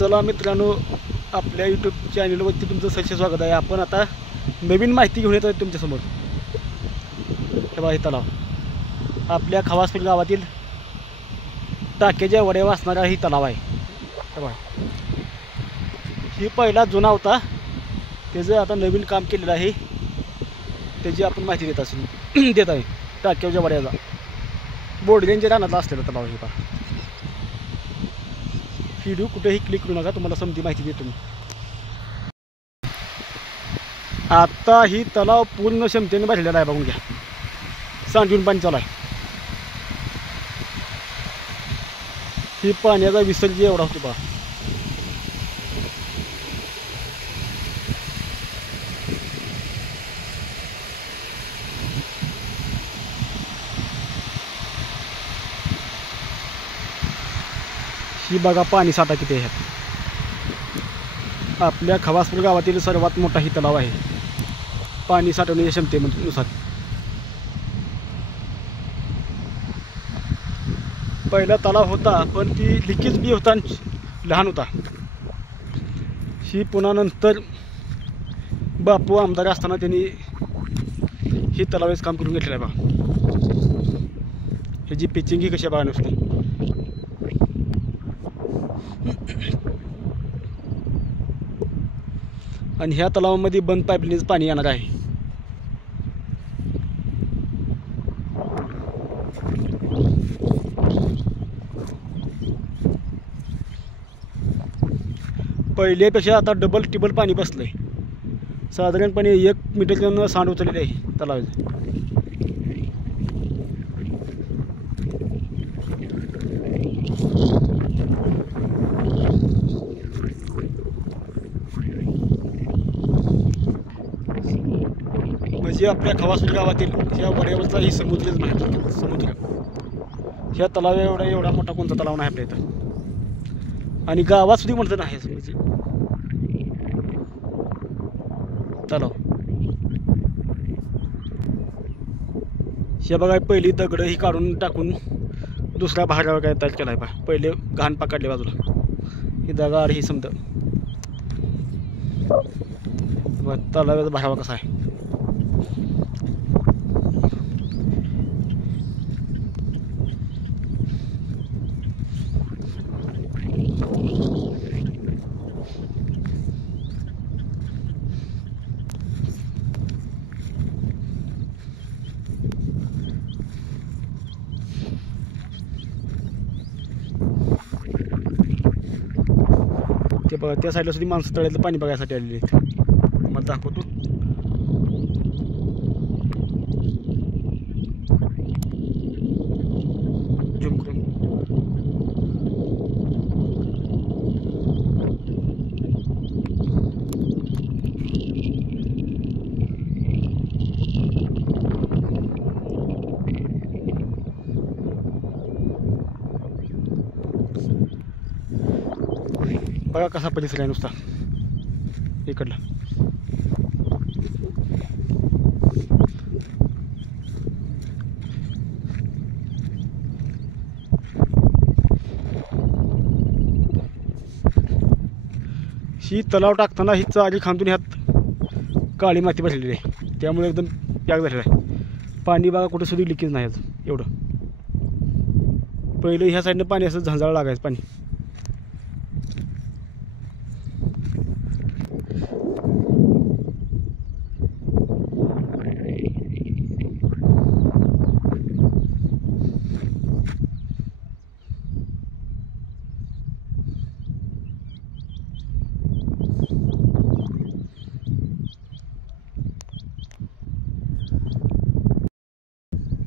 चला मित्रांनो, आपल्या यूट्यूब चॅनलवरती तुमचं सहर्ष स्वागत आहे. आपण आता नवीन माहिती घेऊन येतो आहे तुमच्यासमोर. हे बघा, हे तलाव आपल्या खवासपूर गावातील टाक्याच्या वड्यावर असणारा ही तलाव आहे. हे बघा, ही पहिला जुना होता, त्याचं आता नवीन काम केलेलं आहे, त्याची आपण माहिती देत आहे. टाक्याच्या वड्याचा बोडग्यांच्या रानातला असलेला तलाव हे पहा. व्हिडिओ कुठेही क्लिक करू नका, तुम्हाला समधी माहिती देतो मी. आता ही तलाव पूर्ण क्षमतेने भरलेला आहे, बघून घ्या. सांडून पाणी चालू आहे. ही पाण्याचा विसर्ग एवढा होतो पहा. ही बघा पाणी साठा किती आहे. आपल्या खवासपूर गावातील सर्वात मोठा ही तलाव आहे पाणी साठवण्याच्या क्षमतेनुसार. पहिला तलाव होता, पण ती लिकेज बी होता, लहान होता. ही पुन्हा नंतर बापू आमदार असताना त्यांनी ही तलावाचं काम करून घेतलेलं आहे बघा. ह्याची पिचिंग ही कशी बघा नुसती. आणि ह्या तलावामध्ये बंद पाईपलाईनचं पाणी येणार आहे. पहिल्यापेक्षा आता डबल टिबल पाणी बसलंय. साधारणपणे 1 मीटरच्या सांड उचललेली आहे तलावाचं. म्हणजे आपल्या खवासपूर गावातील ह्या वड्यावरचा ही समुद्रच नाही. समुद्र ह्या तलाव एवढा मोठा कोणता तलाव नाही आपल्या इथं, आणि गावात सुद्धा म्हणतं नाही म्हणजे तलाव. हे बघा, पहिली दगड ही काढून टाकून दुसऱ्या भागावर काय तयार केला आहे बा. पहिले घाण पकडले बाजूला, ही दगड ही समजा तलावाचा भागावा कसा आहे. ते बघा, त्या साईडला सुद्धा माणसं तळ्यातलं पाणी बघायसाठी आलेली आहेत. तुम्हाला दाखवतो. झूम करून बघा कसा परिसर आहे नुसता इकडला. ही तलाव टाकताना ही चारी खांदून ह्यात काळी माती बसलेली आहे, त्यामुळे एकदम पॅक झालेलं आहे. पाणी बघा कुठे सुद्धा लिकेज नाही एवढं. पहिलं ह्या साईडनं पाणी असं झंझाळ लागायचं पाणी.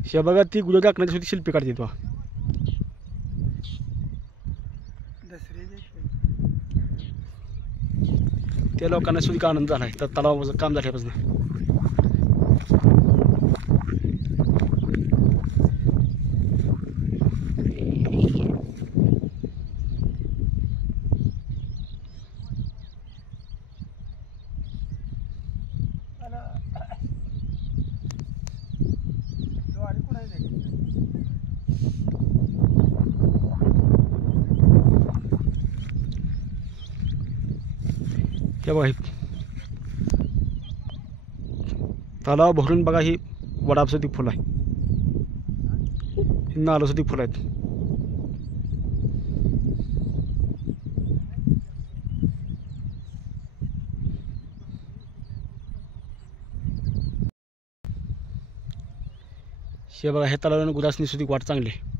ह्या बघा, ती गुरं टाकण्याची सुद्धा शिल्पी काढते तो. त्या लोकांना सुद्धा आनंद झाला आहे तर तलावाचं काम झाल्यापासून. हे बघा, तलाव भरून बघा ही वडापसाठी फुलं आहे, नारळासाठी फुलं आहेत. हे बघा, हे तलावानं गुरासनी सुद्धा वाट चांगली आहे.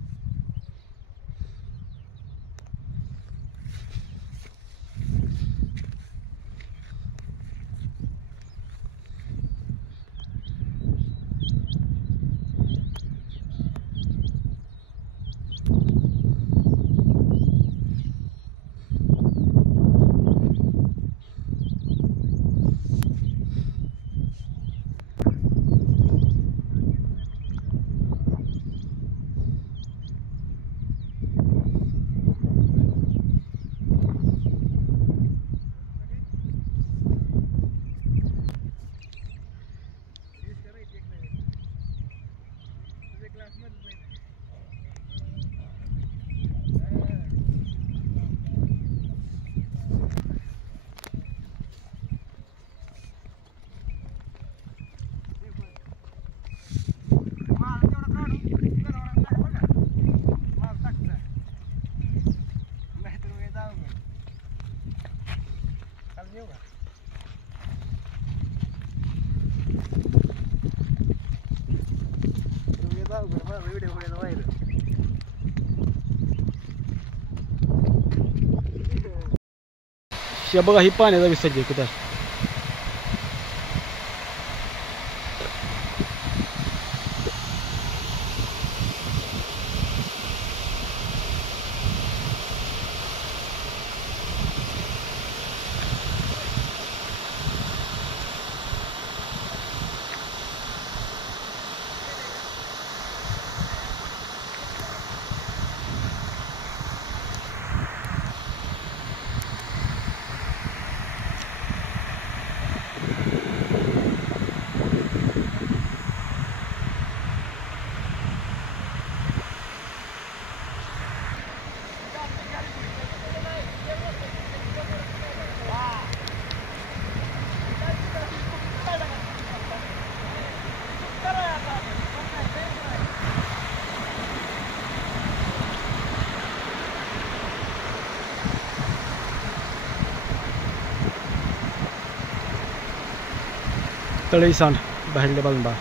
हे बघा, ही पाण्याचा विसर्जन कुठं. तळई सांड बाहेरल्या बाजूला.